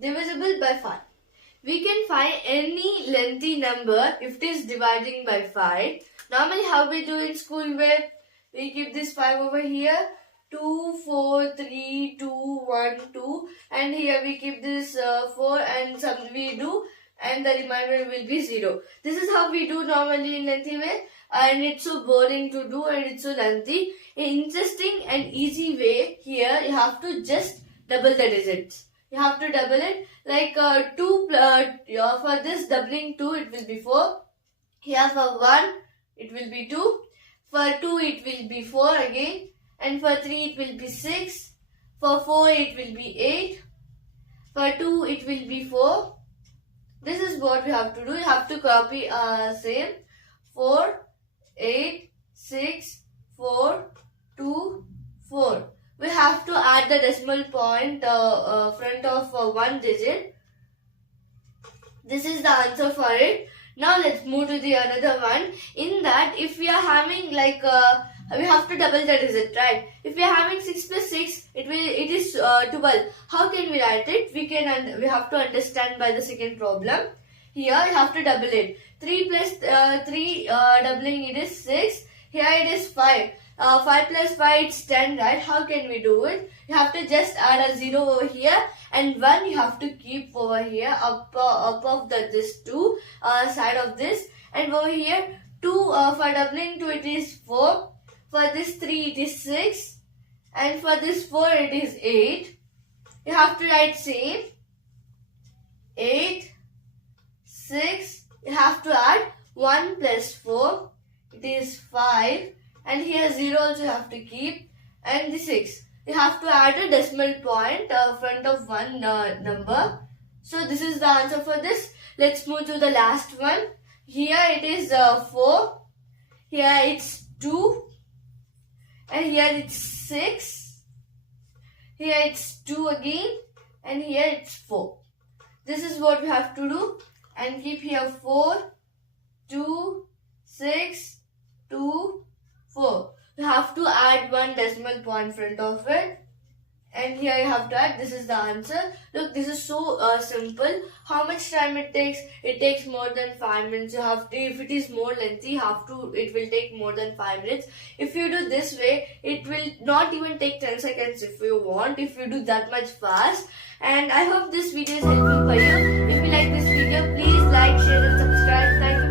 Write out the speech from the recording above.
divisible by 5. We can find any lengthy number if it is dividing by 5. Normally how we do in school where we keep this 5 over here. 2, 4, 3, 2, 1, 2 and here we keep this 4 and some we do and the remainder will be 0. This is how we do normally in lengthy way and it's so boring to do and it's so lengthy. An interesting and easy way here you have to just double the digits. You have to double it like 2 for this doubling 2 it will be 4. Here for 1 it will be 2. For 2 it will be 4 again. And for 3 it will be 6. For 4 it will be 8. For 2 it will be 4. This is what we have to do. You have to copy same. 4, 8, 6, 4, 2, 4. We have to add the decimal point front of one digit. This is the answer for it. Now let's move to the another one. In that if we are having like we have to double the digit, right? If we are having 6 plus 6, it is 12. How can we write it? We have to understand by the second problem. Here you have to double it. 3 plus 3 doubling it is 6. Here it is 5. 5 plus 5 it's 10, right? How can we do it? You have to just add a 0 over here and 1 you have to keep over here up of this 2 side of this, and over here 2 for doubling 2 it is 4. For this 3 it is 6 and for this 4 it is 8. You have to write same 8, 6. You have to add 1 plus 4 it is 5 and here 0 also you have to keep, and the 6. You have to add a decimal point front of one number. So this is the answer for this. Let's move to the last one. Here it is 4. Here it's 2. And here it's 6. Here it's 2 again. And here it's 4. This is what we have to do. And keep here 4, 2, 6, 2, 4. You have to add one decimal point front of it. And here you have to add, this is the answer. Look, this is so simple. How much time it takes? It takes more than 5 minutes. You have to, if it is more lengthy, it will take more than 5 minutes. If you do this way, it will not even take 10 seconds if you want, if you do that much fast. And I hope this video is helpful for you. If you like this video, please like, share and subscribe. Thank you.